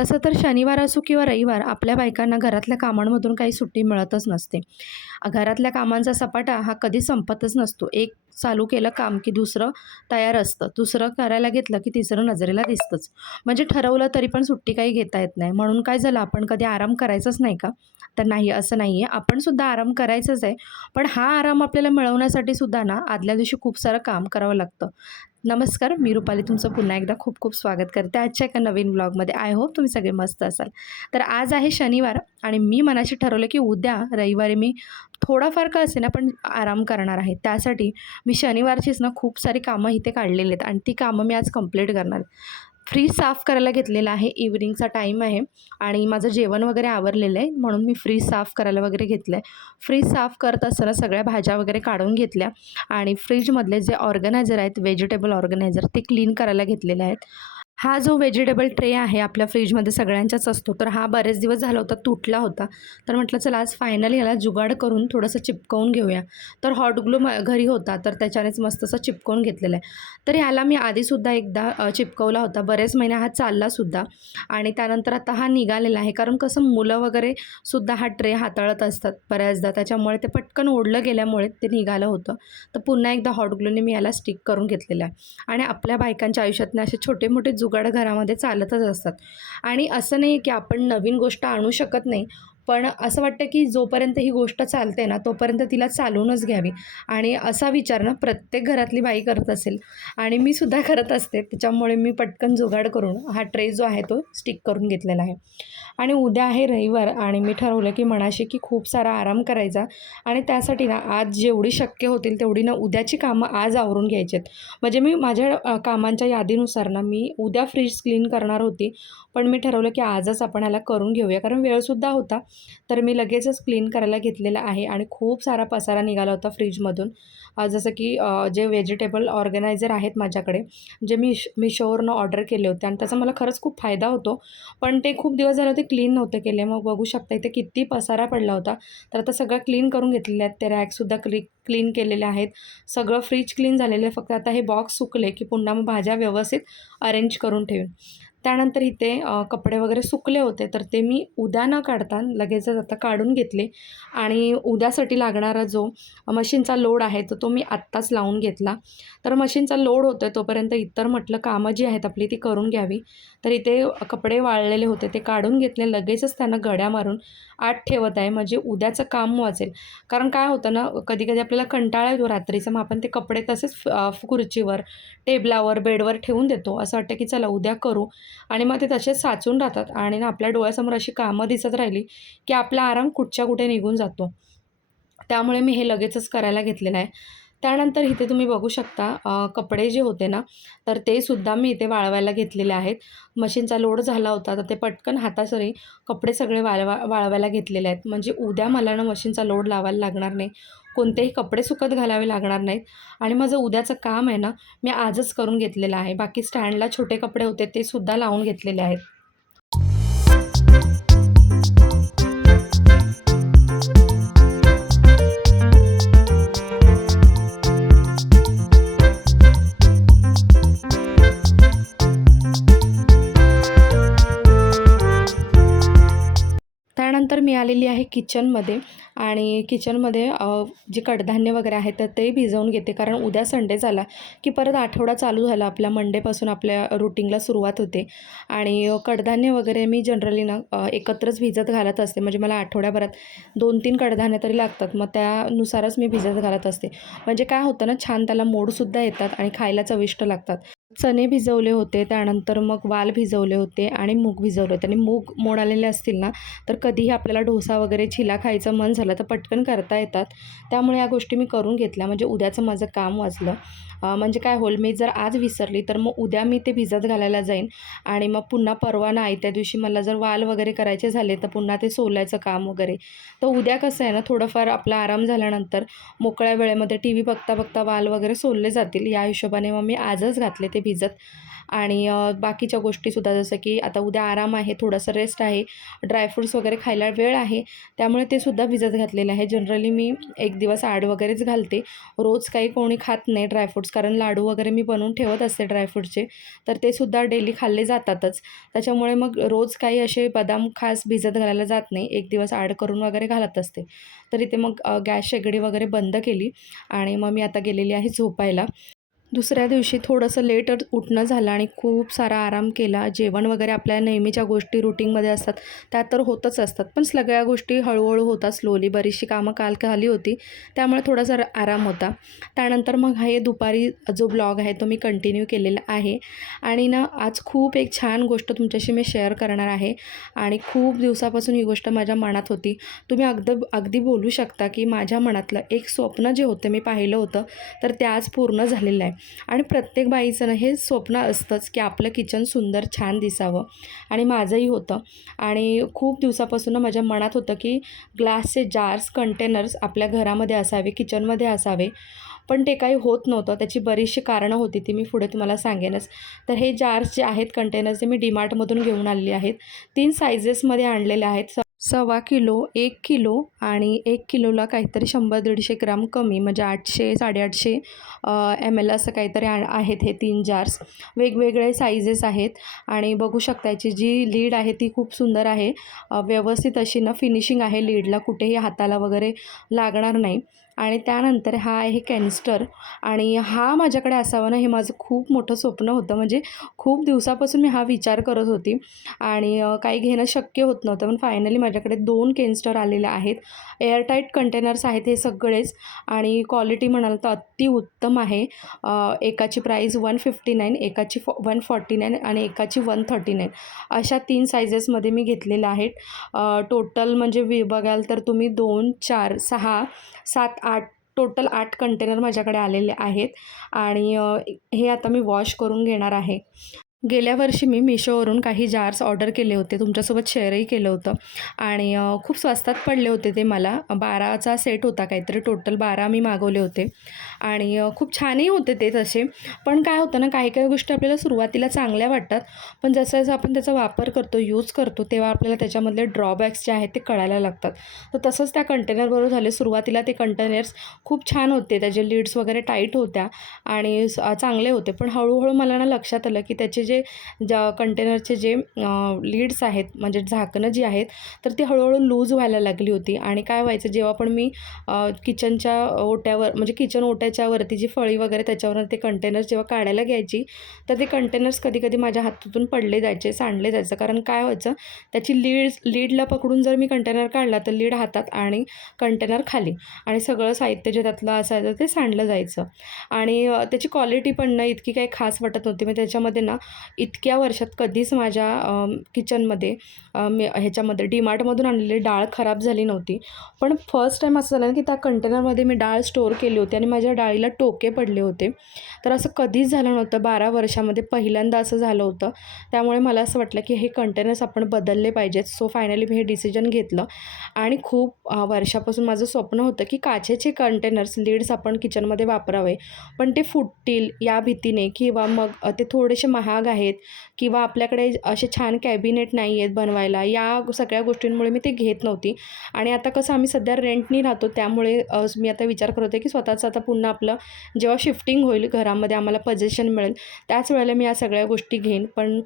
तसं तर शनिवार असो किंवा रविवार आपल्या बायकांना घरातल्या कामांमधून काही सुट्टी मिळतच नसते. घरातल्या कामांचा सपाटा हा कधी संपतच नसतो. एक चालू केलं काम की दुसरं तयार असतं. दुसरं करायला घेतलं की तिसरं नजरेला दिसतंच. म्हणजे ठरवलं तरी पण सुट्टी काही घेता येत नाही. म्हणून काय झालं, आपण कधी आराम करायचाच नाही का? तर नाही, असं नाही आहे. आपण सुद्धा आराम करायचाच आहे. पण हा आराम आपल्याला मिळवण्यासाठी सुद्धा ना आदल्या दिवशी खूप सारं काम करावं लागतं. नमस्कार, मी रुपाली तुमचं पुन्हा एकदा खूप खूप स्वागत करते आजच्या एका नवीन व्लॉगमध्ये. आय होप तुम्ही सगळे मस्त असाल. तर आज आहे शनिवार आणि मी मनाशी ठरवलं की उद्या रविवारी मी थोडाफार का असेना पण आराम करणार आहे. त्यासाठी मी शनिवारचीच ना खूप सारी कामं इथे काढलेली आहेत आणि ती कामं मी आज कंप्लीट करणार आहे. फ्रीज साफ करायला घेतलेला आहे. इव्हनिंगचा टाईम आहे आणि माझं जेवण वगैरे आवरलेलं आहे, म्हणून मी फ्रीज साफ करायला वगैरे घेतलं आहे. फ्रीज साफ करत असताना सगळ्या भाज्या वगैरे काढून घेतल्या आणि फ्रीजमधले जे ऑर्गनायझर आहेत, व्हेजिटेबल ऑर्गनायझर, ते क्लीन करायला घेतलेले आहेत. हा जो व्हेजिटेबल ट्रे आहे आपल्या फ्रीजमध्ये सगळ्यांच्याच असतो, तर हा बरेच दिवस झाला होता, तुटला होता. तर म्हटलं चला आज फायनली याला जुगाड करून थोडंसं चिपकवून घेऊया. तर हॉट ग्लू घरी होता, तर त्याच्यानेच मस्त असं चिपकवून घेतलेलं आहे. तर ह्याला मी आधीसुद्धा एकदा चिपकवला होता. बरेच महिने हा चाललासुद्धा आणि त्यानंतर आता हा निघालेला आहे. कारण कसं मुलं वगैरे सुद्धा हा ट्रे हाताळत असतात बऱ्याचदा, त्याच्यामुळे ते पटकन ओढलं गेल्यामुळे ते निघालं होतं. तर पुन्हा एकदा हॉट ग्लूने मी याला स्टिक करून घेतलेलं आहे. आणि आपल्या बायकांच्या आयुष्यातनं असे छोटे मोठे जुगाड घरामध्ये चालतच असतात. आणि असं नाही की आपण नवीन गोष्ट आणू शकत नाही, पण असं वाटतं की जोपर्यंत ही गोष्ट चालते ना तोपर्यंत तिला चालवूनच घ्यावी. आणि असा विचार ना प्रत्येक घरातली बाई करत असेल आणि मी सुद्धा करत असते. त्याच्यामुळे मी पटकन जुगाड करून हा ट्रे जो आहे तो स्टिक करून घेतलेला आहे. आणि उद्या आहे रविवार आणि मी ठरवलं की मनाशी की खूप सारा आराम करायचा आणि त्यासाठी ना आज जेवढी शक्य होतील तेवढी ना उद्याची कामं आज आवरून घ्यायची आहेत. म्हणजे मी माझ्या कामांच्या यादीनुसार ना मी उद्या फ्रीज क्लीन करणार होती, पण मी ठरवलं की आजच आपण ह्याला करून घेऊया, कारण वेळसुद्धा होता. तर मी लगेचच क्लीन करायला घेतलेला आहे आणि खूप सारा पसारा निघाला होता फ्रीजमधून. जसं की जे व्हेजिटेबल ऑर्गनायझर आहेत माझ्याकडे, जे मी मिशोवरनं ऑर्डर केले होते आणि त्याचा मला खरंच खूप फायदा होतो. पण ते खूप दिवस झाले होते क्लीन नव्हते केले. मग बघू शकता इथे किती पसारा पडला होता. तर आता सगळं क्लीन करून घेतलेले आहेत. ते रॅकसुद्धा क्लीन केलेले आहेत. सगळं फ्रीज क्लीन झालेलं आहे. फक्त आता हे बॉक्स सुकले की पुन्हा मग भाज्या व्यवस्थित अरेंज करून ठेवीन. त्यानंतर इथे कपडे वगैरे सुकले होते, तर ते मी उद्या न काढता लगेचच आता काढून घेतले आणि उद्यासाठी लागणारा जो मशीनचा लोड आहे तो मी आत्ताच लावून घेतला. तर मशीनचा लोड होतो आहे तोपर्यंत इतर म्हटलं कामं जी आहेत आपली ती करून घ्यावी. तर इथे कपडे वाळलेले होते ते काढून घेतले. लगेचच त्यांना घड्या मारून आत ठेवत आहे, म्हणजे उद्याचं काम वाचेल. कारण काय होतं ना, कधी-कधी आपल्याला कंटाळा येतो रात्रीचा, मग आपण ते कपडे तसेच खुर्चीवर, टेबलावर, बेडवर ठेवून देतो. असं वाटतं की चला उद्या करू आणि मग ते तसेच साचून राहतात आणि ना आपल्या डोळ्यासमोर अशी कामं दिसत राहिली की आपला आराम कुठच्या कुठे निघून जातो. त्यामुळे मी हे लगेचच करायला घेतलेलं आहे. त्यानंतर इथे तुम्ही बघू शकता कपडे जे होते ना, तर ते सुद्धा मी इथे वाळवायला घेतलेले आहेत. मशीनचा लोड झाला होता, तर ते पटकन हातासरी कपडे सगळे वाळवायला घेतलेले आहेत. म्हणजे उद्या मला ना मशीनचा लोड लावायला लागणार नाही. कोणतेही कपडे सुकत घालावे लागणार नाहीत आणि माझं उद्याचं काम आहे ना, मी आजच करून घेतलेलं आहे. बाकी स्टँडला छोटे कपडे होते ते सुद्धा लावून घेतलेले आहेत. त्यानंतर मी आलेली आहे किचनमध्ये आणि किचनमध्ये जे कडधान्य वगैरे आहेत तर ते भिजवून घेते, कारण उद्या संडे झाला की परत आठवडा चालू झाला आपल्या. मंडेपासून आपल्या रुटीनला सुरुवात होते आणि कडधान्य वगैरे मी जनरली ना एकत्रच भिजत घालत असते. म्हणजे मला आठवड्याभरात 2-3 कडधान्य तरी लागतात, मग त्यानुसारच मी भिजत घालत असते. म्हणजे काय होतं ना, छान त्याला मोडसुद्धा येतात आणि खायला चविष्ट लागतात. चणे भिजवले होते, त्यानंतर मग वाल भिजवले होते आणि मूग भिजवले होते. आणि मूग मोड आलेले असतील ना, तर कधीही आपल्याला डोसा वगैरे चिला खायचं मन झालं तर पटकन करता येतात. त्यामुळे या गोष्टी मी करून घेतल्या, म्हणजे उद्याचं माझं काम वाचलं. म्हणजे काय होईल, मी जर आज विसरली तर मग उद्या मी ते भिजत घालायला जाईन आणि मग पुन्हा परवा ना आयत्या दिवशी मला जर वाल वगैरे करायचे झाले तर पुन्हा ते सोलायचं काम वगैरे. तर उद्या कसं आहे ना, थोडंफार आपला आराम झाल्यानंतर मोकळ्या वेळेमध्ये टी व्ही बघता बघता वाल वगैरे सोलले जातील, या हिशोबाने मग मी आजच घातले ते ते भिजत. आणि बाकीच्या गोष्टीसुद्धा जसं की आता उद्या आराम आहे, थोडंसं रेस्ट आहे, ड्रायफ्रूट्स वगैरे खायला वेळ आहे, त्यामुळे ते सुद्धा भिजत घातलेलं आहे. जनरली मी एक दिवस आड वगैरेच घालते, रोज काही कोणी खात नाही ड्रायफ्रूट्स, कारण लाडू वगैरे मी बनवून ठेवत असते ड्रायफ्रूटचे, तर ते सुद्धा डेली खाल्ले जातातच. त्याच्यामुळे मग रोज काही असे बदाम खास भिजत घालायला जात नाही, एक दिवस आड करून वगैरे घालत असते. तर इथे मग गॅस शेगडी वगैरे बंद केली आणि मग मी आता गेलेली आहे झोपायला. दुसऱ्या दिवशी थोडंसं लेट उठणं झालं आणि खूप सारा आराम केला. जेवण वगैरे आपल्या नेहमीच्या गोष्टी रुटीनमध्ये असतात त्या तर होतच असतात, पण सगळ्या गोष्टी हळूहळू होतात स्लोली. बरीचशी कामं काल झाली होती, त्यामुळे थोडासा आराम होता. त्यानंतर मग हे दुपारी जो ब्लॉग आहे तो मी कंटिन्यू केलेला आहे. आणि ना आज खूप एक छान गोष्ट तुमच्याशी मी शेअर करणार आहे आणि खूप दिवसापासून ही गोष्ट माझ्या मनात होती. तुम्ही अगदी बोलू शकता की माझ्या मनातलं एक स्वप्न जे होतं मी पाहिलं होतं, तर ते आज पूर्ण झालेलं आहे. आणि प्रत्येक बाईचं ना हे स्वप्न असतंच की आपलं किचन सुंदर छान दिसावं, आणि माझंही होतं. आणि खूप दिवसापासून माझ्या मनात होतं की ग्लासचे जार्स, कंटेनर्स आपल्या घरामध्ये असावे, किचनमध्ये असावे, पण ते काही होत नव्हतं. त्याची बरीचशी कारणं होती, ती मी पुढे तुम्हाला सांगेनच. तर हे जार्स जे आहेत कंटेनर्स, ते मी डीमार्टमधून घेऊन आलेले आहेत. 3 सायझेसमध्ये आणलेले आहेत. 1.25 किलो, 1 किलो आणि 1 किलोला काहीतरी 100-150 ग्राम कमी, म्हणजे 800-850 ml असं काहीतरी आहेत हे 3 जार्स. वेगवेगळे साईजेस आहेत आणि बघू शकता याची जी लीड आहे ती खूप सुंदर आहे. व्यवस्थित अशी ना फिनिशिंग आहे लीडला, कुठेही हाताला वगैरे लागणार नाही. आणि त्यानंतर हा आहे कॅनिस्टर, आणि हा माझ्याकडे असावा ना हे माझं खूप मोठं स्वप्न होतं. म्हणजे खूप दिवसापासून मी हा विचार करत होती आणि काही घेणं शक्य होत नव्हतं, पण फायनली माझ्याकडे 2 कॅनिस्टर आलेले आहेत. एअरटाईट कंटेनर्स आहेत हे सगळेच, आणि क्वालिटी म्हणाल तर अतिउत्तम आहे. एकाची प्राईस 159, एकाची 149 आणि एकाची 139, अशा 3 सायझेसमध्ये मी घेतलेल्या आहेत. टोटल म्हणजे बघाल तर तुम्ही 2, 4, 6, 7, 8, टोटल 8 कंटेनर माझ्याकडे आलेले आहेत. आणि हे आता मी वॉश करून घेणार आहे. गेल्या वर्षी मी मिशोवरून काही जार्स ऑर्डर केले होते, तुमच्यासोबत शेअरही केलं होतं, आणि खूप स्वस्तात पडले होते ते मला. 12चा सेट होता काहीतरी, टोटल 12 मी मागवले होते आणि खूप छानही होते ते तसे. पण काय होतं ना, काही काही गोष्टी आपल्याला सुरुवातीला चांगल्या वाटतात, पण जसं जसं आपण त्याचा वापर करतो, यूज करतो, तेव्हा आपल्याला त्याच्यामधले ड्रॉबॅक्स जे आहेत ते कळायला लागतात. तर तसंच त्या कंटेनरबरोबर झाले. सुरुवातीला ते कंटेनर्स खूप छान होते, त्याचे लिड्स वगैरे टाईट होत्या आणि चांगले होते, पण हळूहळू मला ना लक्षात आलं की त्याचे जे कंटेनरचे जे लीड्स आहेत, म्हणजे झाकणं जी आहेत, तर ती हळूहळू लूज व्हायला लागली होती. आणि काय व्हायचं, जेव्हा पण मी किचनच्या ओट्यावर, म्हणजे किचन ओट्याच्या वरती जी फळी वगैरे त्याच्यावर ते कंटेनर्स जेव्हा काढायला घ्यायची, तर ते कंटेनर्स कधी माझ्या हातातून पडले जायचे, सांडले जायचं. कारण काय व्हायचं, त्याची लीडला पकडून जर मी कंटेनर काढला तर लीड हातात आणि कंटेनर खाली, आणि सगळं साहित्य जे त्यातलं असायचं ते सांडलं जायचं. आणि त्याची क्वालिटी पण ना इतकी काही खास वाटत नव्हती. मग त्याच्यामध्ये ना इतक्या वर्षात कधीच माझ्या किचनमध्ये मी ह्याच्यामध्ये डीमार्टमधून आणलेली डाळ खराब झाली नव्हती. पण फर्स्ट टाईम असं झालं ना की त्या कंटेनरमध्ये मी डाळ स्टोअर केली होती आणि माझ्या डाळीला टोके पडले होते. तर असं कधीच झालं नव्हतं, 12 वर्षामध्ये पहिल्यांदा असं झालं होतं. त्यामुळे मला असं वाटलं की हे कंटेनर्स आपण बदलले पाहिजेत. सो फायनली मी हे डिसिजन घेतलं. आणि खूप वर्षापासून माझं स्वप्न होतं की काचेचे कंटेनर्स, लीड्स आपण किचनमध्ये वापरावे, पण ते फुटतील या भीतीने, किंवा मग ते थोडेसे महाग आहेत, किंवा आपल्याकडे असे छान कॅबिनेट नाही आहेत बनवायला, या सगळ्या गोष्टींमुळे मी ते घेत नव्हती. आणि आता कसं आम्ही सध्या रेंटनी राहतो, त्यामुळे मी आता विचार करत होते की स्वतःचं आता पुन्हा आपलं जेव्हा शिफ्टिंग होईल घरामध्ये, आम्हाला पोझिशन मिळेल, त्याच वेळेला मी या सगळ्या गोष्टी घेईन. पण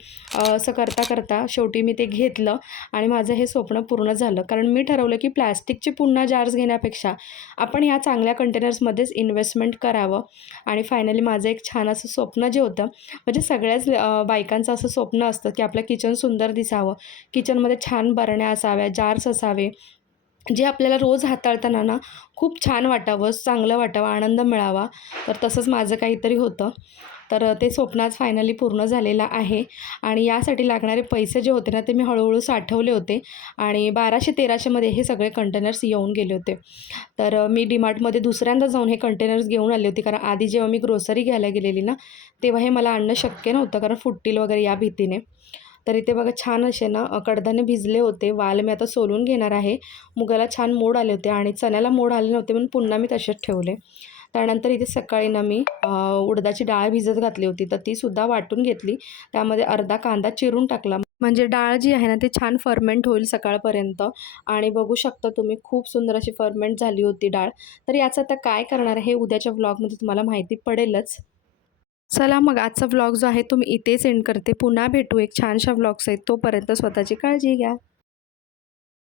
असं करता करता शेवटी मी ते घेतलं आणि माझं हे स्वप्न पूर्ण झालं. कारण मी ठरवलं की प्लॅस्टिकचे पुन्हा जार्स घेण्यापेक्षा आपण ह्या चांगल्या कंटेनर्समध्येच इन्व्हेस्टमेंट करावं. आणि फायनली माझं एक छान असं स्वप्न जे होतं, म्हणजे सगळ्याच बायकांचं असं स्वप्न असतं की आपलं किचन सुंदर दिसावं, किचनमध्ये छान बरण्या असाव्या, जार्स असावे, जे आपल्याला रोज हाताळताना ना खूप छान वाटावं, चांगलं वाटावं, आनंद मिळावा. तर तसंच माझं काहीतरी होतं. तर ते स्वप्न आज फायनली पूर्ण झालेलं आहे. आणि यासाठी लागणारे पैसे जे होते ना, ते मी हळूहळू साठवले होते आणि 1200-1300मध्ये हे सगळे कंटेनर्स येऊन गेले होते. तर मी डीमार्टमध्ये दुसऱ्यांदा जाऊन हे कंटेनर्स घेऊन आले होते, कारण आधी जेव्हा मी ग्रोसरी घ्यायला गेलेली ना, तेव्हा हे मला आणणं शक्य नव्हतं, कारण फुटतील वगैरे या भीतीने. तर इथे बघा छान असे ना कडधान्य भिजले होते. वाल मी आता सोलून घेणार आहे. मुगाला छान मोड आले होते आणि चण्याला मोड आले नव्हते, म्हणून पुन्हा मी तसेच ठेवले. त्यानंतर इथे सकाळी ना मी उडदाची डाळ भिजत घातली होती, तर तीसुद्धा वाटून घेतली. त्यामध्ये अर्धा कांदा चिरून टाकला, म्हणजे डाळ जी आहे ना ती छान फर्मेंट होईल सकाळपर्यंत. आणि बघू शकता तुम्ही खूप सुंदर अशी फर्मेंट झाली होती डाळ. तर याचं आता काय करणार आहे हे उद्याच्या व्लॉगमध्ये तुम्हाला माहिती पडेलच. चला मग आजचा व्लॉग जो आहे तो मी इथेच एंड करते. पुन्हा भेटू एक छानशा व्लॉग्स आहेत. तोपर्यंत स्वतःची काळजी घ्या.